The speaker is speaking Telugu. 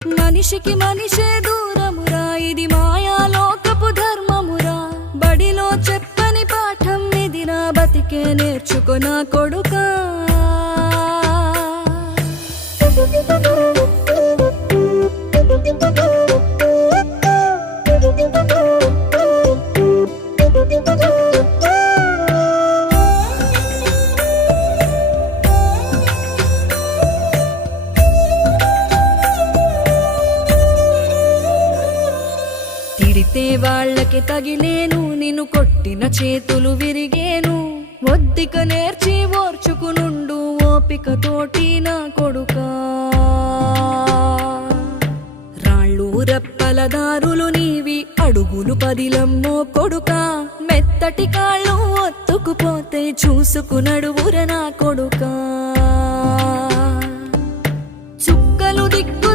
మనిషికి మనిషే దూరమురా, ఇది మాయాలోకపు ధర్మమురా. బడిలో చెప్పని పాఠం ఇదిరా, బతికే నేర్చుకున్న కొడుకా. తిడితే వాళ్ళకి తగిలేను, నిన్ను కొట్టిన చేతులు విరిగేను. ఒద్దిక నేర్చి ఓర్చుకునుండు ఓపికతోటి నా కొడుకా. రాళ్ళు రెప్పల దారులు నీవి, అడుగులు పదిలమ్మో కొడుకా. మెత్తటి కాళ్ళు ఒత్తుకుపోతే చూసుకునడువుర నా కొడుకా. చుక్కలు దిక్కు